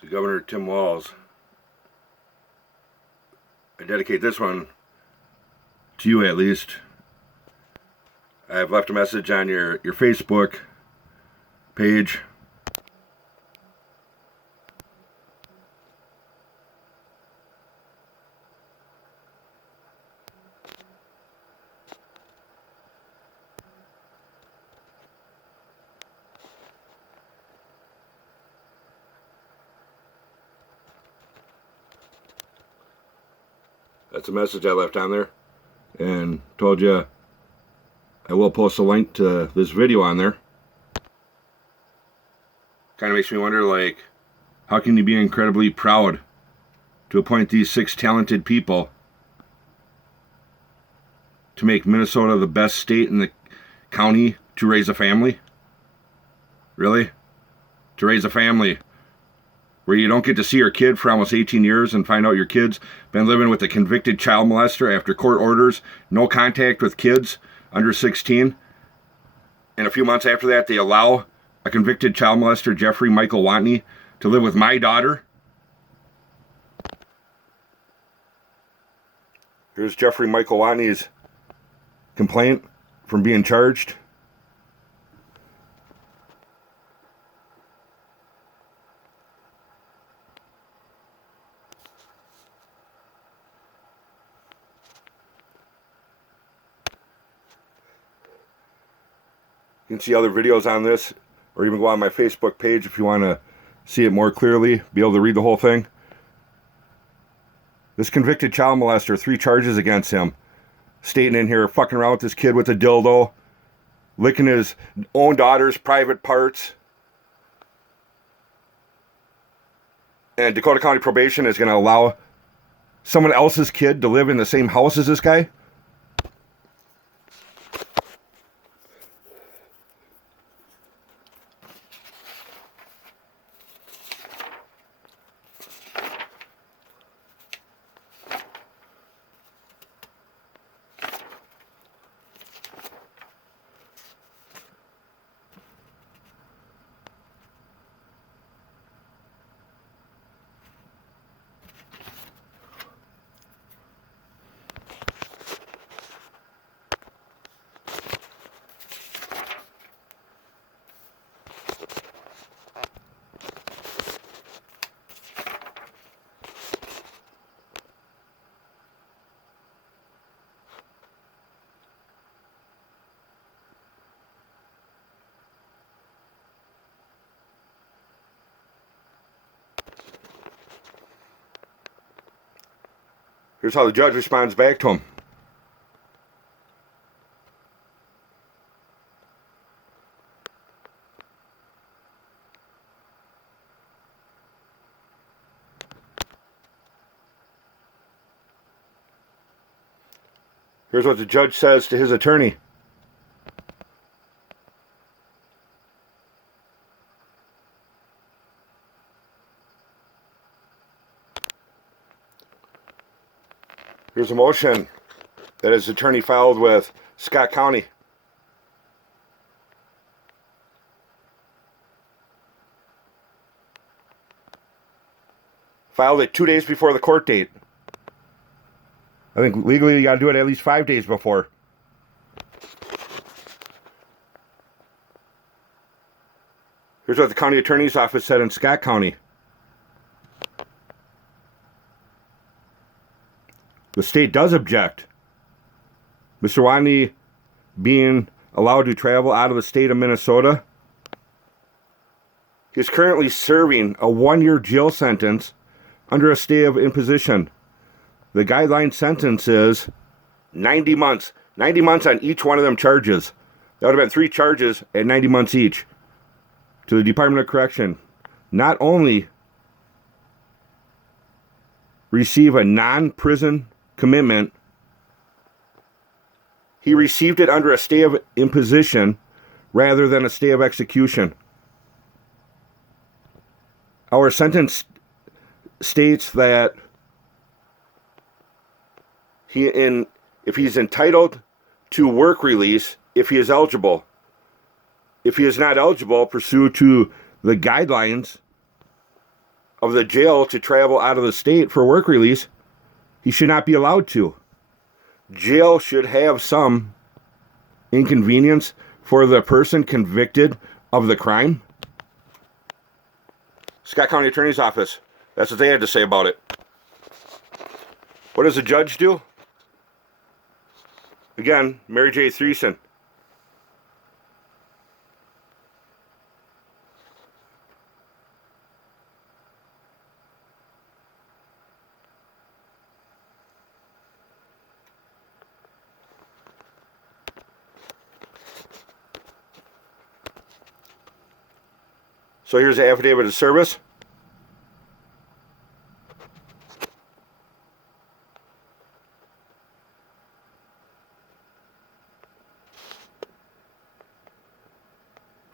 to Governor Tim Walz. I dedicate this one to you, at least. I've left a message on your Facebook page. That's a message I left on there, and told you I will post a link to this video on there. Kind of makes me wonder, like, how can you be incredibly proud to appoint these 6 talented people to make Minnesota the best state in the county to raise a family? Really? To raise a family where you don't get to see your kid for almost 18 years and find out your kid's been living with a convicted child molester after court orders, no contact with kids under 16. And a few months after that, they allow a convicted child molester, Jeffrey Michael Watney, to live with my daughter. Here's Jeffrey Michael Watney's complaint from being charged. You can see other videos on this, or even go on my Facebook page if you want to see it more clearly, be able to read the whole thing. This convicted child molester, 3 charges against him. Stating in here, fucking around with this kid with a dildo, licking his own daughter's private parts. And Dakota County Probation is going to allow someone else's kid to live in the same house as this guy. Here's how the judge responds back to him. Here's what the judge says to his attorney. Here's a motion that his attorney filed with Scott County. Filed it 2 days before the court date. I think legally you got to do it at least 5 days before. Here's what the county attorney's office said in Scott County. The state does object. Mr. Watney being allowed to travel out of the state of Minnesota. He is currently serving a 1-year jail sentence under a stay of imposition. The guideline sentence is 90 months. 90 months on each one of them charges. That would have been 3 charges at 90 months each. To the Department of Correction. Not only receive a non-prison commitment, he received it under a stay of imposition rather than a stay of execution. Our sentence states that if he's entitled to work release, if he is eligible. If he is not eligible, pursuant to the guidelines of the jail to travel out of the state for work release, he should not be allowed to. Jail should have some inconvenience for the person convicted of the crime. Scott County Attorney's Office. That's what they had to say about it. What does the judge do? Again, Mary J. Threesen. So here's the affidavit of service.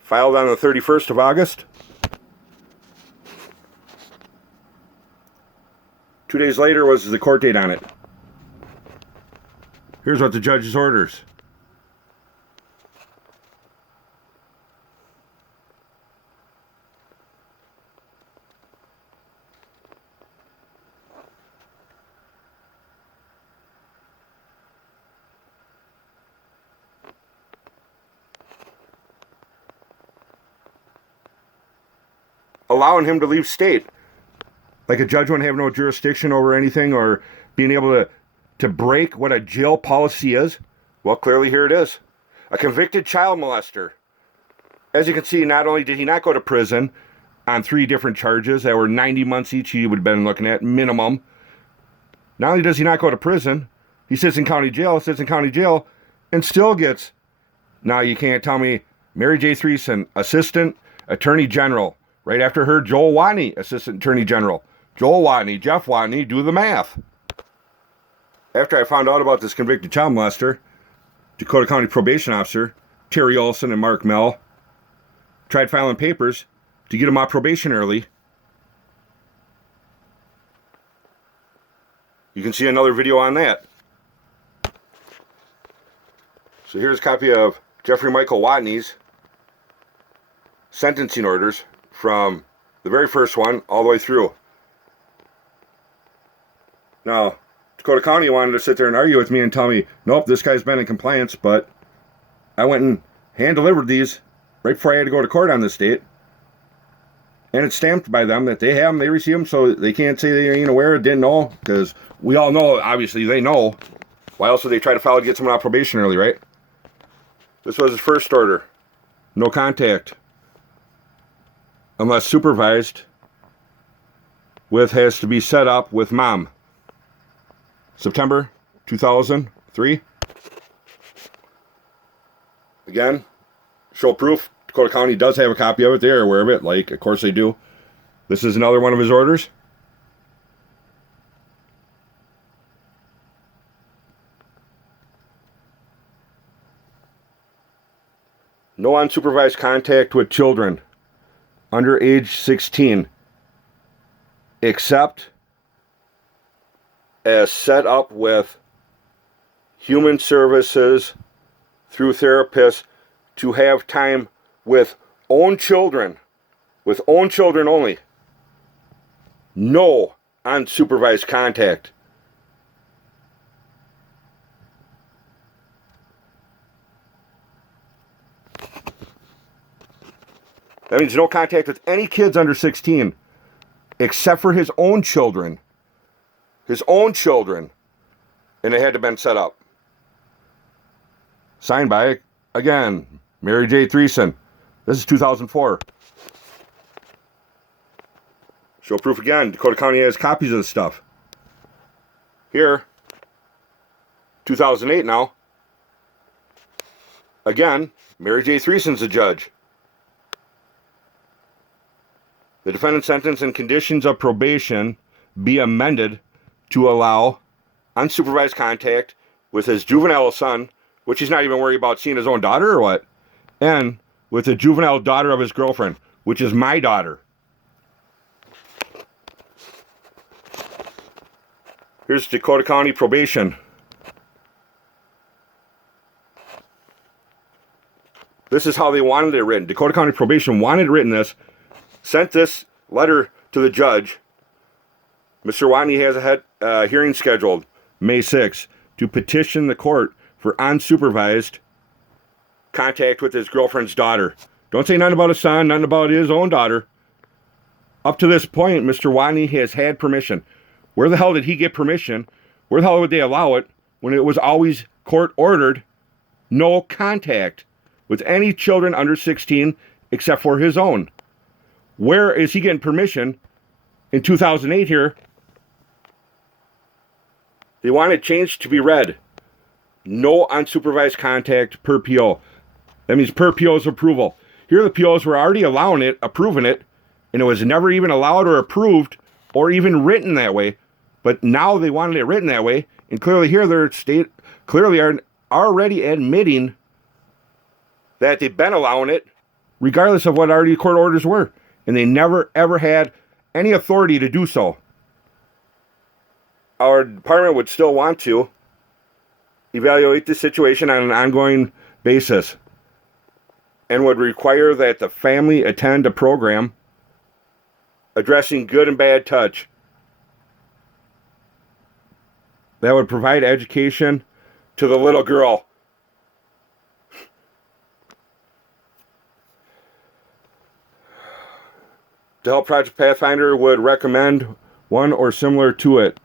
Filed on the 31st of August. 2 days later was the court date on it. Here's what the judge's orders. Allowing him to leave state. Like a judge wouldn't have no jurisdiction over anything or being able to break what a jail policy is. Well, clearly here it is. A convicted child molester. As you can see, not only did he not go to prison on 3 different charges that were 90 months each he would have been looking at, minimum. Not only does he not go to prison, he sits in county jail, and still gets... Now, you can't tell me Mary J. Threesen, Assistant Attorney General. Right after her, Joel Watney, Assistant Attorney General. Joel Watney, Jeff Watney, do the math. After I found out about this convicted child molester, Dakota County Probation Officer, Terry Olson and Mark Mell, tried filing papers to get him off probation early. You can see another video on that. So here's a copy of Jeffrey Michael Watney's sentencing orders from the very first one all the way through. Now, Dakota County wanted to sit there and argue with me and tell me, nope, this guy's been in compliance, but I went and hand-delivered these right before I had to go to court on this date. And it's stamped by them that they have them, they receive them, so they can't say they ain't aware, didn't know, because we all know, obviously, they know. Why else would they try to file to get someone off probation early, right? This was his first order. No contact. Unless supervised with, has to be set up with mom. September 2003. Again, show proof. Dakota County does have a copy of it. They are aware of it. Like, of course they do. This is another one of his orders. No unsupervised contact with children under age 16, except as set up with human services through therapists to have time with own children only. No unsupervised contact. That means no contact with any kids under 16, except for his own children. His own children. And it had to have been set up. Signed by, again, Mary J. Threesen. This is 2004. Show proof again. Dakota County has copies of this stuff. Here, 2008 now. Again, Mary J. Threesen's the judge. The defendant's sentence and conditions of probation be amended to allow unsupervised contact with his juvenile son, which he's not even worried about seeing his own daughter or what, and with the juvenile daughter of his girlfriend, which is my daughter. Here's Dakota County Probation. This is how they wanted it written. Dakota County Probation wanted it written this, sent this letter to the judge. Mr. Watney has a hearing scheduled May 6th to petition the court for unsupervised contact with his girlfriend's daughter. Don't say nothing about his son, nothing about his own daughter. Up to this point, Mr. Watney has had permission. Where the hell did he get permission? Where the hell would they allow it when it was always court ordered no contact with any children under 16 except for his own? Where is he getting permission in 2008 here? They want it changed to be read. No unsupervised contact per PO. That means per PO's approval. Here the POs were already allowing it, approving it, and it was never even allowed or approved or even written that way. But now they wanted it written that way, and clearly here they're clearly are already admitting that they've been allowing it, regardless of what already court orders were. And they never, ever had any authority to do so. Our department would still want to evaluate the situation on an ongoing basis and would require that the family attend a program addressing good and bad touch that would provide education to the little girl. The Help Project Pathfinder would recommend one or similar to it.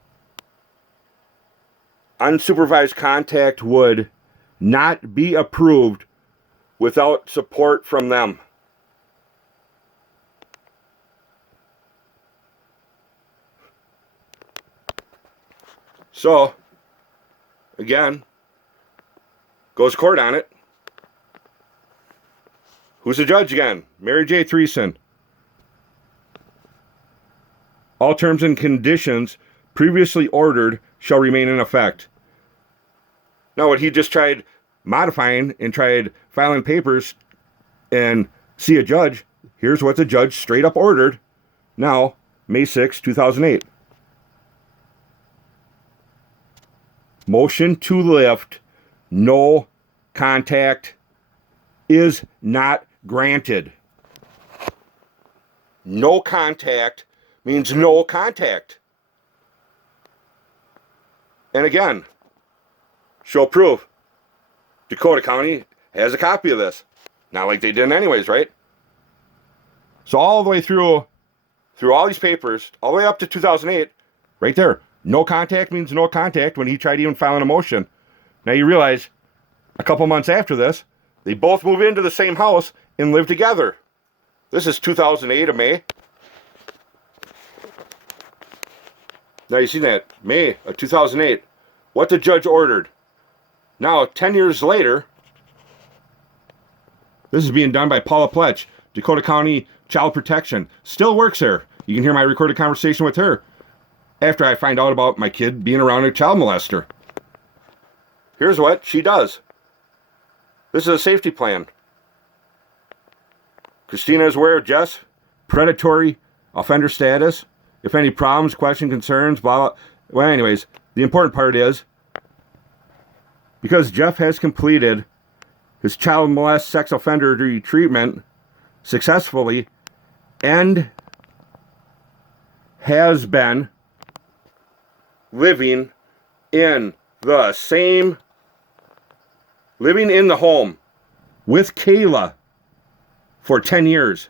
Unsupervised contact would not be approved without support from them. So, again, goes court on it. Who's the judge again? Mary J. Threeson. All terms and conditions previously ordered shall remain in effect. Now, what he just tried modifying and tried filing papers and see a judge, here's what the judge straight up ordered now, May 6, 2008. Motion to lift no contact is not granted. No contact means no contact. And again, show proof. Dakota County has a copy of this. Not like they didn't anyways, right? So all the way through all these papers, all the way up to 2008, right there, no contact means no contact when he tried even filing a motion. Now you realize, a couple months after this, they both move into the same house and live together. This is 2008 of May. Now you see that, May of 2008, what the judge ordered. Now, 10 years later, this is being done by Paula Pletch, Dakota County Child Protection. Still works there. You can hear my recorded conversation with her after I find out about my kid being around a child molester. Here's what she does. This is a safety plan. Christina is aware of Jeff's predatory offender status. If any problems, questions, concerns, blah, blah. Well, anyways, the important part is, because Jeff has completed his child molest sex offender treatment successfully and has been living in the home with Kayla for 10 years.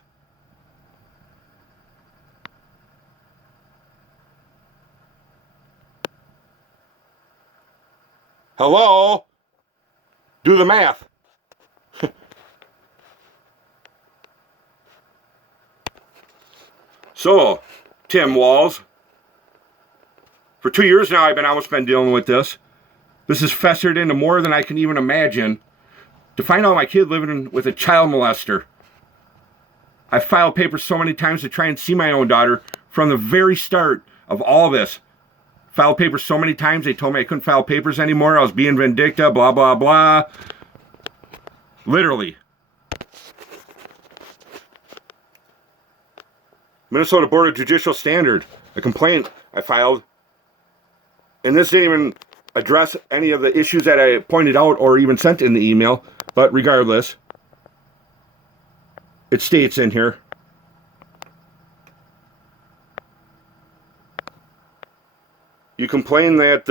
Hello? Do the math. So, Tim Walz, for 2 years now I've almost been dealing with this. This has festered into more than I can even imagine. To find out my kid living with a child molester. I've filed papers so many times to try and see my own daughter from the very start of all this. Filed papers so many times, they told me I couldn't file papers anymore. I was being vindictive, blah, blah, blah. Literally. Minnesota Board of Judicial Standard, a complaint I filed. And this didn't even address any of the issues that I pointed out or even sent in the email. But regardless, it states in here, you complain that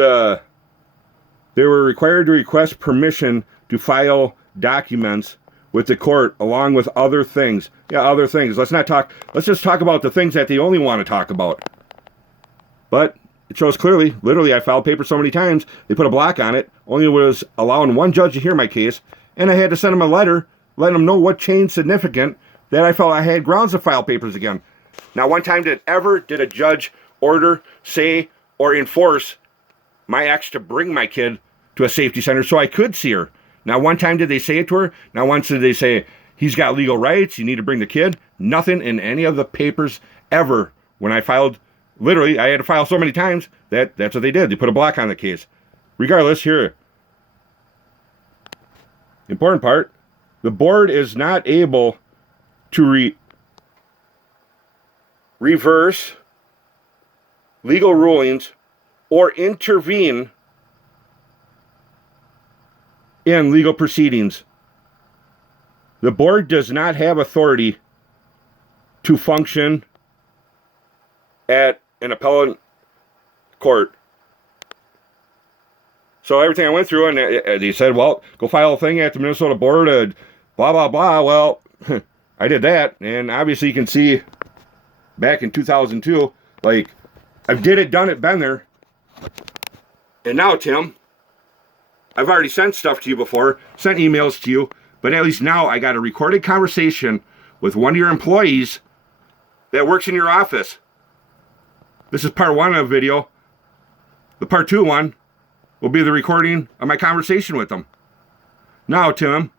they were required to request permission to file documents with the court along with other things. Yeah, other things. Let's just talk about the things that they only want to talk about. But it shows clearly, literally, I filed papers so many times, they put a block on it, only was allowing one judge to hear my case, and I had to send them a letter letting them know what changed significant that I felt I had grounds to file papers again. Not one time did a judge order, say, or enforce my ex to bring my kid to a safety center so I could see her. Not one time did they say it to her. Not once did they say, he's got legal rights, you need to bring the kid. Nothing in any of the papers ever. When I filed, literally, I had to file so many times that's what they did. They put a block on the case. Regardless, here, important part, the board is not able to reverse legal rulings or intervene in legal proceedings. The board does not have authority to function at an appellate court. So everything I went through, and they said, well, go file a thing at the Minnesota board, blah, blah, blah. Well, I did that, and obviously you can see back in 2002, like, I've did it, done it, been there. And now, Tim, I've already sent stuff to you before, sent emails to you, but at least now I got a recorded conversation with one of your employees that works in your office. This is part one of the video. The part two one will be the recording of my conversation with them. Now, Tim,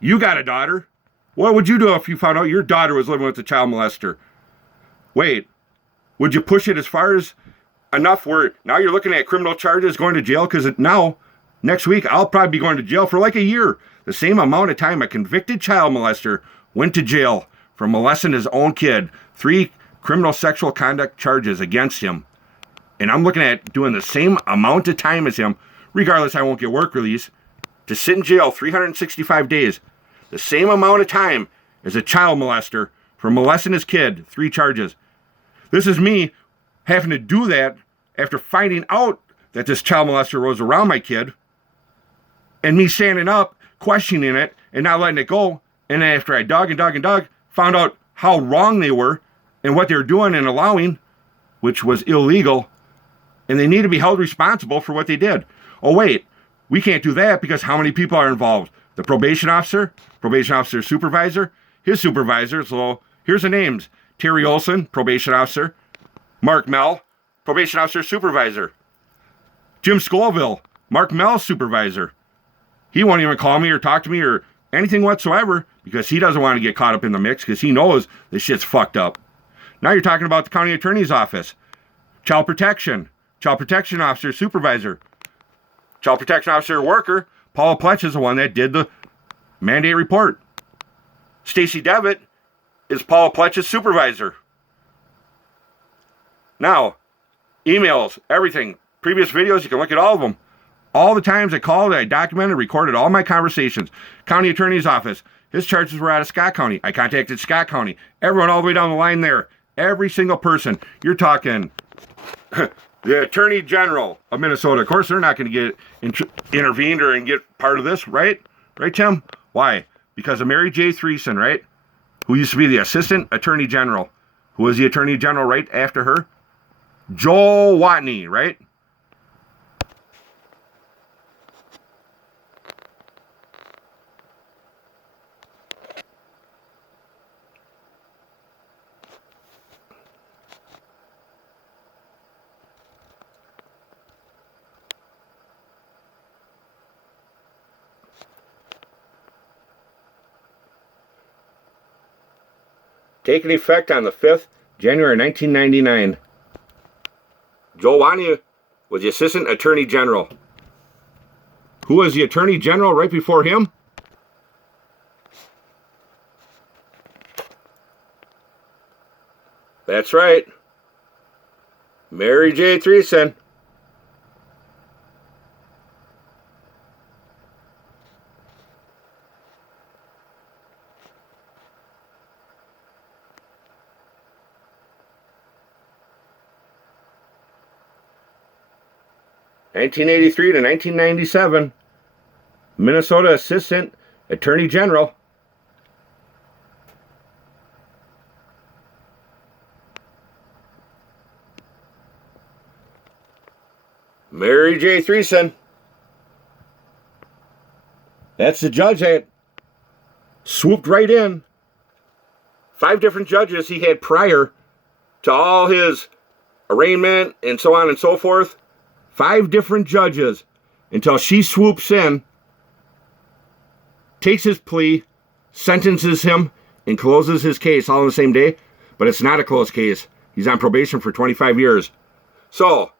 you got a daughter. What would you do if you found out your daughter was living with a child molester? Wait, would you push it as far as enough where now you're looking at criminal charges, going to jail? Because now, next week, I'll probably be going to jail for like a year. The same amount of time a convicted child molester went to jail for molesting his own kid. 3 criminal sexual conduct charges against him. And I'm looking at doing the same amount of time as him. Regardless, I won't get work release. To sit in jail 365 days. The same amount of time as a child molester for molesting his kid. 3 charges. This is me having to do that after finding out that this child molester was around my kid. And me standing up, questioning it, and not letting it go. And then after I dug and dug and dug, found out how wrong they were and what they were doing and allowing, which was illegal. And they need to be held responsible for what they did. Oh, wait, we can't do that because how many people are involved? The probation officer supervisor, his supervisor. So here's the names. Terry Olson, probation officer. Mark Mell, probation officer supervisor. Jim Scoville, Mark Mell's supervisor. He won't even call me or talk to me or anything whatsoever because he doesn't want to get caught up in the mix because he knows this shit's fucked up. Now you're talking about the county attorney's office. Child protection officer, supervisor. Child protection officer worker, Paula Pletch is the one that did the mandate report. Stacy Devitt is Paula Pletch's supervisor. Now, emails, everything, previous videos, you can look at all of them. All the times I called, I documented, recorded all my conversations. County attorney's office, his charges were out of Scott County. I contacted Scott County. Everyone all the way down the line there. Every single person. You're talking the Attorney General of Minnesota. Of course, they're not going to get intervened or and get part of this, right? Right, Tim? Why? Because of Mary J. Threesen, right? Who used to be the Assistant Attorney General. Who was the Attorney General right after her? Joel Watney, right? Taking effect on the 5th, January 1999. Joel Watney was the Assistant Attorney General. Who was the Attorney General right before him? That's right. Mary J. Threesen. 1983 to 1997, Minnesota Assistant Attorney General. Mary J. Threesen. That's the judge that swooped right in. 5 different judges he had prior to all his arraignment and so on and so forth. 5 different judges until she swoops in, takes his plea, sentences him, and closes his case all on the same day. But it's not a closed case. He's on probation for 25 years. So,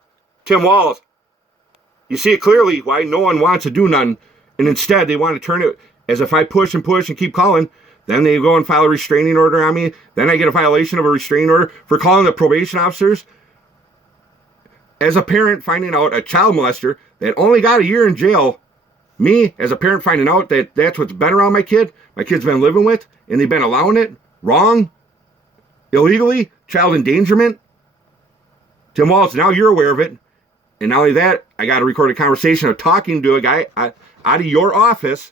Tim Walz, you see it clearly why no one wants to do nothing, and instead they want to turn it as if I push and push and keep calling. Then they go and file a restraining order on me. Then I get a violation of a restraining order for calling the probation officers. As a parent finding out a child molester that only got a year in jail, me as a parent finding out that that's what's been around my kid's been living with, and they've been allowing it, wrong, illegally, child endangerment. Tim Walz, now you're aware of it. And not only that, I got to record a conversation of talking to a guy out of your office.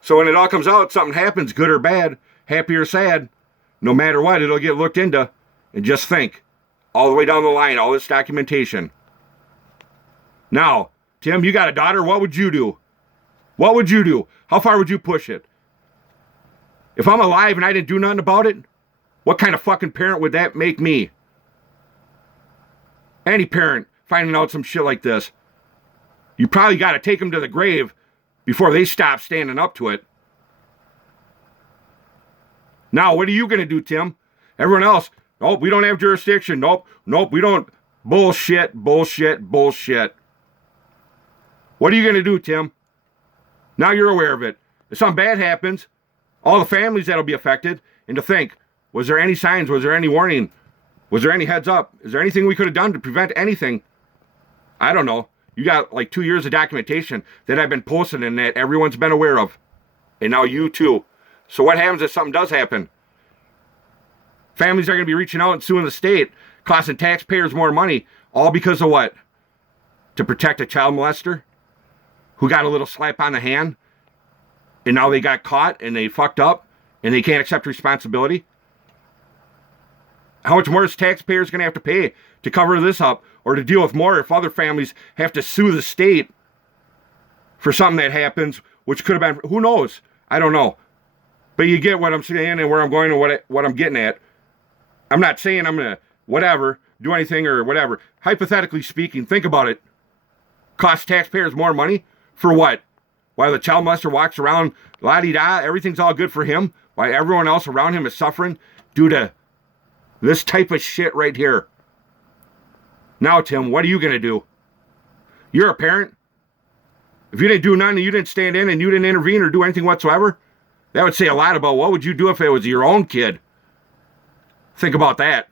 So when it all comes out, something happens, good or bad, happy or sad, no matter what, it'll get looked into. And just think, all the way down the line, all this documentation. Now, Tim, you got a daughter, what would you do? What would you do? How far would you push it? If I'm alive and I didn't do nothing about it, what kind of fucking parent would that make me? Any parent finding out some shit like this, you probably got to take them to the grave before they stop standing up to it. Now, what are you going to do, Tim? Everyone else, nope, we don't have jurisdiction. Nope, we don't. Bullshit. What are you going to do, Tim? Now you're aware of it. If something bad happens, all the families that'll be affected, and to think, was there any signs? Was there any warning? Was there any heads up? Is there anything we could have done to prevent anything? I don't know. You got like 2 years of documentation that I've been posting and that everyone's been aware of. And now you too. So what happens if something does happen? Families are going to be reaching out and suing the state, costing taxpayers more money, all because of what? To protect a child molester who got a little slap on the hand, and now they got caught and they fucked up and they can't accept responsibility? How much more is taxpayers going to have to pay to cover this up or to deal with more if other families have to sue the state for something that happens, which could have been, who knows? I don't know. But you get what I'm saying and where I'm going and what I'm getting at. I'm not saying I'm going to, whatever, do anything or whatever. Hypothetically speaking, think about it. Cost taxpayers more money for what? While the child molester walks around, la-di-da, everything's all good for him, while everyone else around him is suffering due to this type of shit right here. Now, Tim, what are you going to do? You're a parent. If you didn't do nothing, you didn't stand in and you didn't intervene or do anything whatsoever, that would say a lot about what would you do if it was your own kid. Think about that.